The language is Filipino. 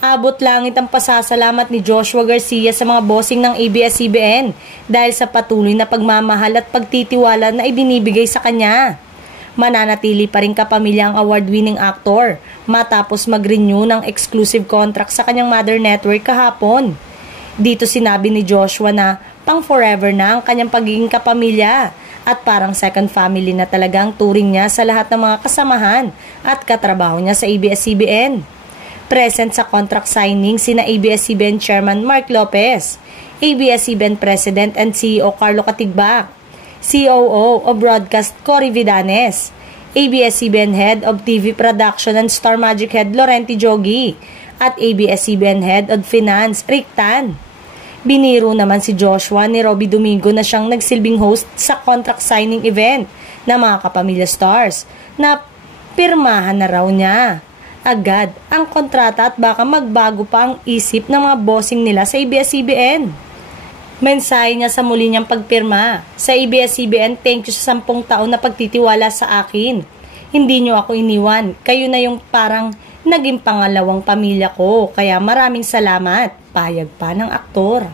Abot langit ang pasasalamat ni Joshua Garcia sa mga bossing ng ABS-CBN dahil sa patuloy na pagmamahal at pagtitiwala na ibinibigay sa kanya. Mananatili pa rin kapamilya ang award-winning actor matapos mag-renew ng exclusive contract sa kanyang mother network kahapon. Dito sinabi ni Joshua na pang forever na ang kanyang pagiging kapamilya at parang second family na talagang turing niya sa lahat ng mga kasamahan at katrabaho niya sa ABS-CBN. Present sa contract signing sina ABS-CBN Chairman Mark Lopez, ABS-CBN President and CEO Carlo Katigbak, COO of Broadcast Cory Vidanes, ABS-CBN Head of TV Production and Star Magic Head Laurenti Jogi, at ABS-CBN Head of Finance Rick Tan. Biniro naman si Joshua ni Robby Domingo na siyang nagsilbing host sa contract signing event ng mga kapamilya stars na pirmahan na raw niya agad ang kontrata at baka magbago pa ang isip ng mga bossing nila sa ABS-CBN. Mensahe niya sa muli niyang pagpirma sa ABS-CBN, thank you sa 10 taon na pagtitiwala sa akin. Hindi niyo ako iniwan. Kayo na yung parang naging pangalawang pamilya ko. Kaya maraming salamat. Payag pa ng aktor.